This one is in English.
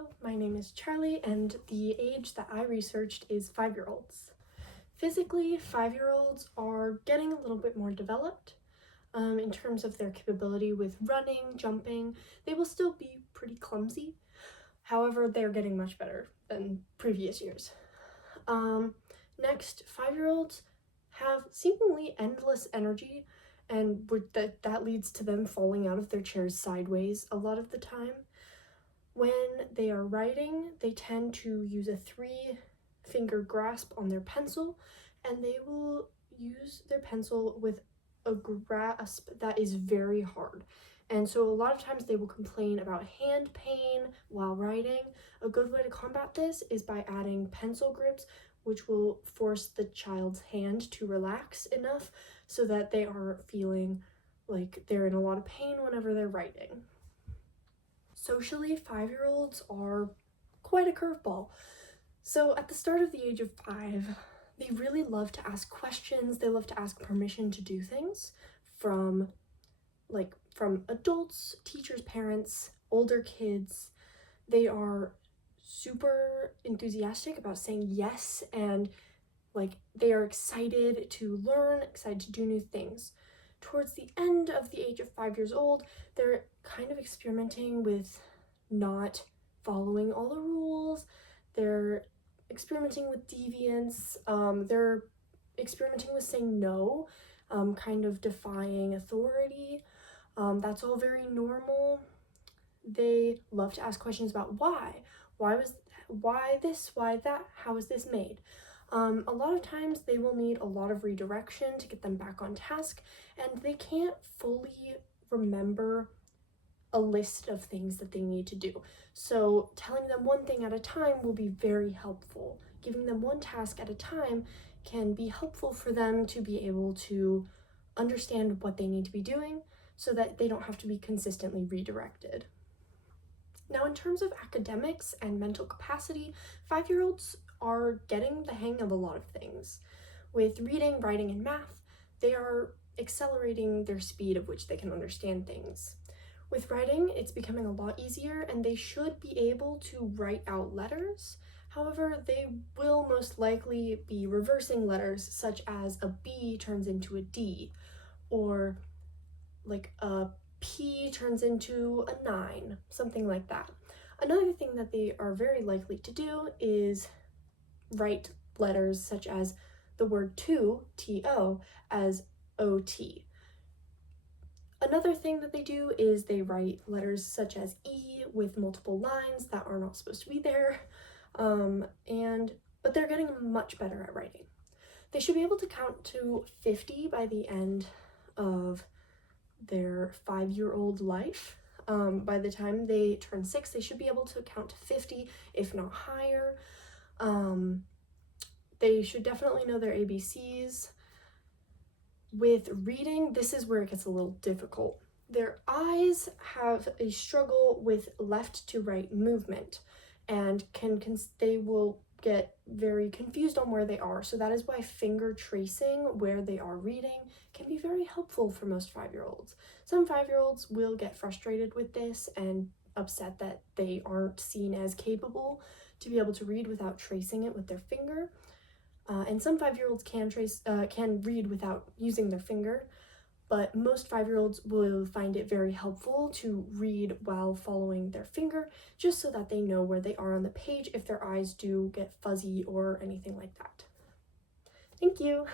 Hello, my name is Charlie, and the age that I researched is 5-year-olds. Physically, 5-year-olds are getting a little bit more developed in terms of their capability with running, jumping. They will still be pretty clumsy. However, they're getting much better than previous years. Next, 5-year-olds have seemingly endless energy, and that leads to them falling out of their chairs sideways a lot of the time. When they are writing, they tend to use a 3-finger grasp on their pencil, and they will use their pencil with a grasp that is very hard. And so a lot of times they will complain about hand pain while writing. A good way to combat this is by adding pencil grips, which will force the child's hand to relax enough so that they aren't feeling like they're in a lot of pain whenever they're writing. Socially, 5-year-olds are quite a curveball. So at the start of the age of 5, they really love to ask questions. They love to ask permission to do things from adults, teachers, parents, older kids. They are super enthusiastic about saying yes, and they are excited to learn, excited to do new things. Towards the end of the age of 5 years old, they're kind of experimenting with not following all the rules. They're experimenting with deviance. They're experimenting with saying no, kind of defying authority. That's all very normal. They love to ask questions about why this, why that, how is this made? A lot of times they will need a lot of redirection to get them back on task, and they can't fully remember a list of things that they need to do. So telling them one thing at a time will be very helpful. Giving them one task at a time can be helpful for them to be able to understand what they need to be doing so that they don't have to be consistently redirected. Now, in terms of academics and mental capacity, 5-year-olds are getting the hang of a lot of things. With reading, writing, and math, they are accelerating their speed of which they can understand things. With writing, it's becoming a lot easier, and they should be able to write out letters. However, they will most likely be reversing letters, such as a B turns into a D, or like a P turns into a 9, something like that. Another thing that they are very likely to do is write letters such as the word to, T-O, as O-T. Another thing that they do is they write letters such as E with multiple lines that are not supposed to be there, but they're getting much better at writing. They should be able to count to 50 by the end of their 5-year-old life. By the time they turn 6, they should be able to count to 50, if not higher. They should definitely know their ABCs. With reading, this is where it gets a little difficult. Their eyes have a struggle with left to right movement, and they will get very confused on where they are. So that is why finger tracing where they are reading can be very helpful for most 5-year-olds. Some 5-year-olds will get frustrated with this and upset that they aren't seen as capable to be able to read without tracing it with their finger. And some 5-year-olds can read without using their finger, but most 5-year-olds will find it very helpful to read while following their finger, just so that they know where they are on the page if their eyes do get fuzzy or anything like that. Thank you!